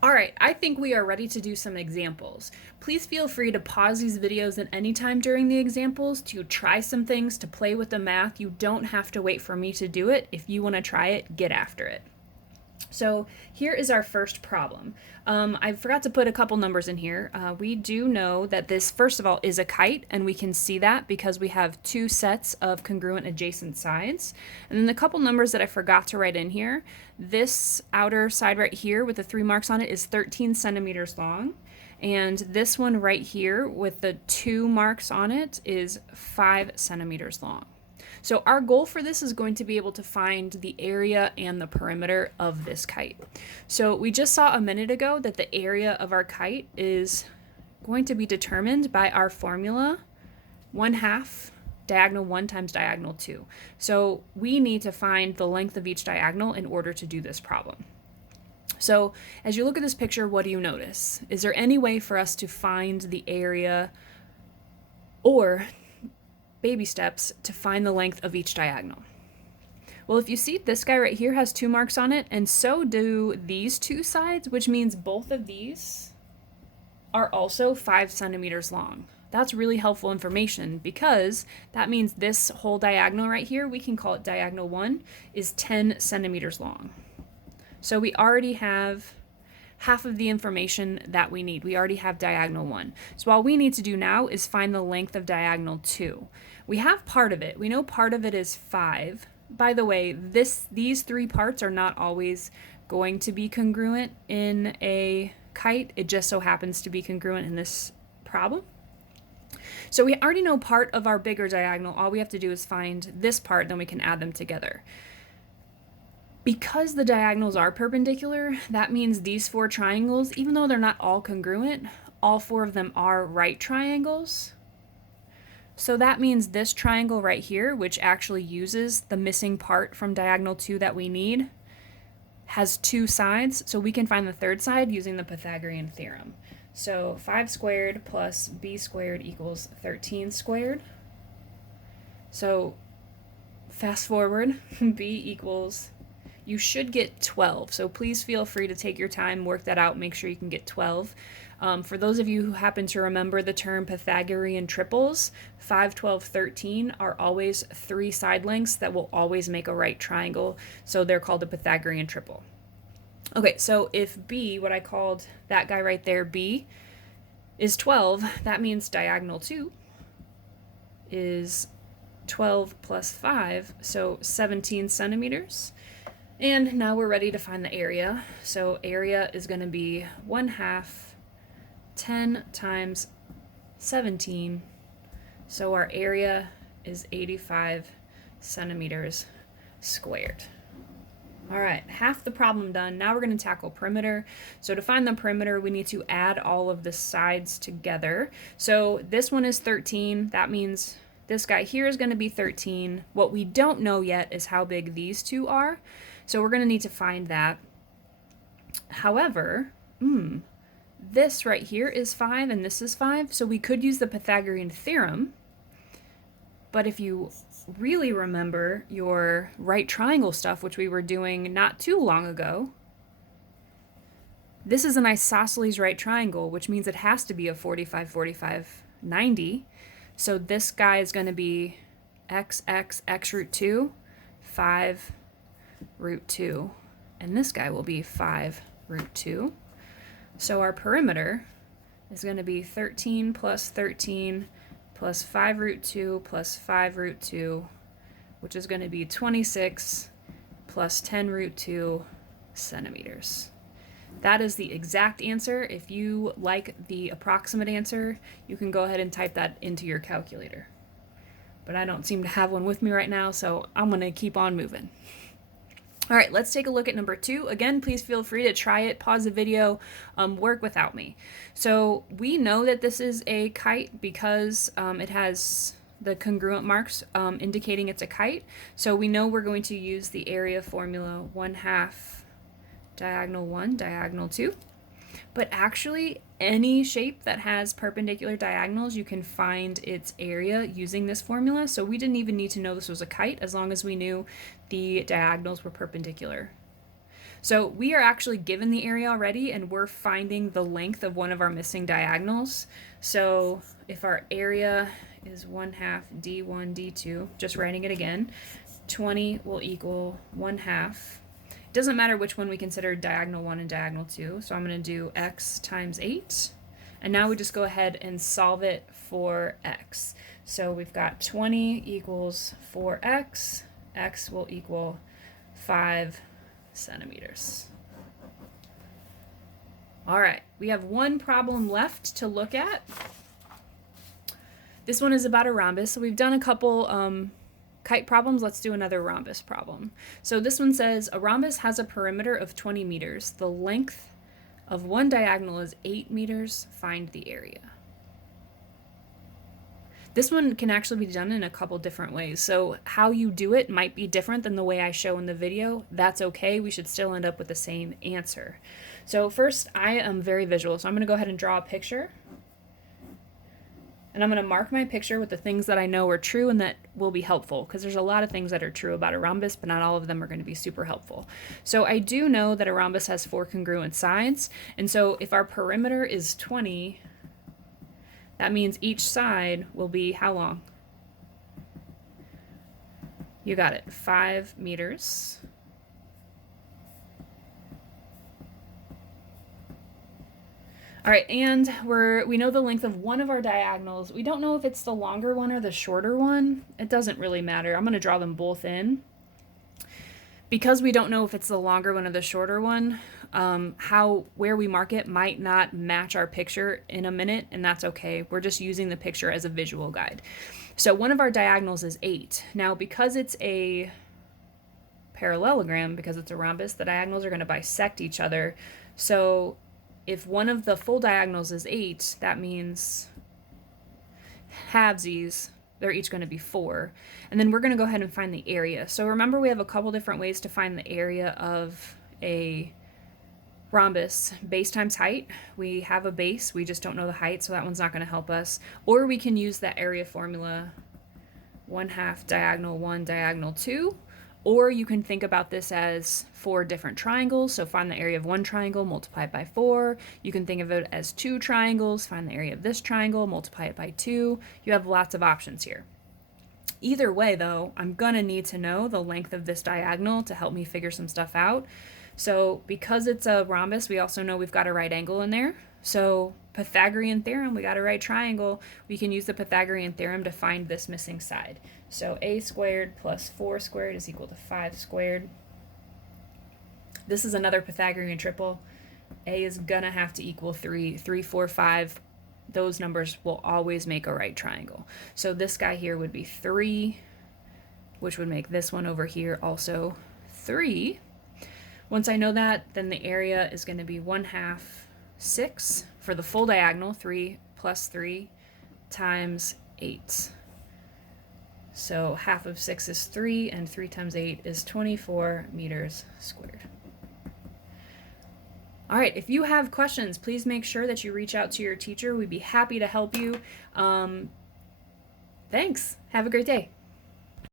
All right, I think we are ready to do some examples. Please feel free to pause these videos at any time during the examples to try some things, to play with the math. You don't have to wait for me to do it. If you want to try it, get after it. So here is our first problem. I forgot to put a couple numbers in here. We do know that this, first of all, is a kite, and we can see that because we have two sets of congruent adjacent sides. And then the couple numbers that I forgot to write in here, this outer side right here with the 3 marks on it is 13 centimeters long. And this one right here with the 2 marks on it is 5 centimeters long. So our goal for this is going to be able to find the area and the perimeter of this kite. So we just saw a minute ago that the area of our kite is going to be determined by our formula 1/2 diagonal 1 times diagonal 2. So we need to find the length of each diagonal in order to do this problem. So as you look at this picture, what do you notice? Is there any way for us to find the area or baby steps to find the length of each diagonal? Well, if you see, this guy right here has 2 marks on it, and so do these two sides, which means both of these are also 5 centimeters long. That's really helpful information because that means this whole diagonal right here, we can call it diagonal 1, is 10 centimeters long. So we already have half of the information that we need. We already have diagonal 1. So all we need to do now is find the length of diagonal 2. We have part of it. We know part of it is 5. By the way, these 3 parts are not always going to be congruent in a kite. It just so happens to be congruent in this problem. So we already know part of our bigger diagonal. All we have to do is find this part, then we can add them together. Because the diagonals are perpendicular, that means these 4 triangles, even though they're not all congruent, all 4 of them are right triangles. So that means this triangle right here, which actually uses the missing part from diagonal 2 that we need, has 2 sides, so we can find the third side using the Pythagorean theorem. So 5 squared plus b squared equals 13 squared. So fast forward, b equals, you should get 12. So please feel free to take your time, work that out, make sure you can get 12. For those of you who happen to remember the term Pythagorean triples, 5, 12, 13 are always 3 side lengths that will always make a right triangle. So they're called a Pythagorean triple. Okay, so if b, what I called that guy right there, b, is 12, that means diagonal 2 is 12 plus 5, so 17 centimeters. And now we're ready to find the area. So area is going to be 1/2 10 times 17. So our area is 85 centimeters squared. All right, half the problem done. Now we're going to tackle perimeter. So to find the perimeter, we need to add all of the sides together. So this one is 13. That means this guy here is going to be 13. What we don't know yet is how big these two are. So we're going to need to find that. However, this right here is 5 and this is 5. So we could use the Pythagorean theorem. But if you really remember your right triangle stuff, which we were doing not too long ago, this is an isosceles right triangle, which means it has to be a 45, 45, 90. So this guy is going to be x root 2, 5 root 2, and this guy will be 5 root 2. So our perimeter is going to be 13 plus 13 plus 5 root 2 plus 5 root 2, which is going to be 26 plus 10 root 2 centimeters. That is the exact answer. If you like the approximate answer, you can go ahead and type that into your calculator. But I don't seem to have one with me right now, so I'm going to keep on moving. All right, let's take a look at number 2. Again, please feel free to try it, pause the video, work without me. So we know that this is a kite because it has the congruent marks indicating it's a kite. So we know we're going to use the area formula 1/2 diagonal 1, diagonal 2. But actually, any shape that has perpendicular diagonals, you can find its area using this formula. So we didn't even need to know this was a kite as long as we knew the diagonals were perpendicular. So we are actually given the area already, and we're finding the length of one of our missing diagonals. So if our area is 1/2 d1 d2, just writing it again, 20 will equal 1/2. It doesn't matter which one we consider diagonal 1 and diagonal 2, so I'm going to do x times 8. And now we just go ahead and solve it for x. So we've got 20 equals 4x. X will equal 5 centimeters. All right, we have one problem left to look at. This one is about a rhombus. So we've done a couple kite problems. Let's do another rhombus problem. So this one says a rhombus has a perimeter of 20 meters. The length of one diagonal is 8 meters. Find the area. This one can actually be done in a couple different ways. So how you do it might be different than the way I show in the video. That's okay. We should still end up with the same answer. So first, I am very visual. So I'm going to go ahead and draw a picture. And I'm going to mark my picture with the things that I know are true and that will be helpful, because there's a lot of things that are true about a rhombus, but not all of them are going to be super helpful. So I do know that a rhombus has 4 congruent sides. And so if our perimeter is 20, that means each side will be how long? You got it, 5 meters. All right, and we know the length of one of our diagonals. We don't know if it's the longer one or the shorter one. It doesn't really matter. I'm going to draw them both in. Because we don't know if it's the longer one or the shorter one, where we mark it might not match our picture in a minute, and that's okay. We're just using the picture as a visual guide. So one of our diagonals is 8. Now, because it's a parallelogram, because it's a rhombus, the diagonals are going to bisect each other. So if one of the full diagonals is 8, that means halvesies, they're each going to be 4. And then we're going to go ahead and find the area. So remember, we have a couple different ways to find the area of a rhombus. Base times height. We have a base, we just don't know the height, so that one's not going to help us. Or we can use that area formula, 1/2 diagonal 1, diagonal 2. Or you can think about this as 4 different triangles. So find the area of one triangle, multiply it by 4. You can think of it as 2 triangles, find the area of this triangle, multiply it by 2. You have lots of options here. Either way, though, I'm going to need to know the length of this diagonal to help me figure some stuff out. So because it's a rhombus, we also know we've got a right angle in there. So Pythagorean theorem, we got a right triangle. We can use the Pythagorean theorem to find this missing side. So a squared plus 4 squared is equal to 5 squared. This is another Pythagorean triple. A is gonna have to equal 3, 3, 4, 5. Those numbers will always make a right triangle. So this guy here would be 3, which would make this one over here also 3. Once I know that, then the area is going to be 1/2 6 for the full diagonal, 3 plus 3 times 8. So 1/2 of 6 is 3, and 3 times 8 is 24 meters squared. All right, if you have questions, please make sure that you reach out to your teacher. We'd be happy to help you. Thanks. Have a great day.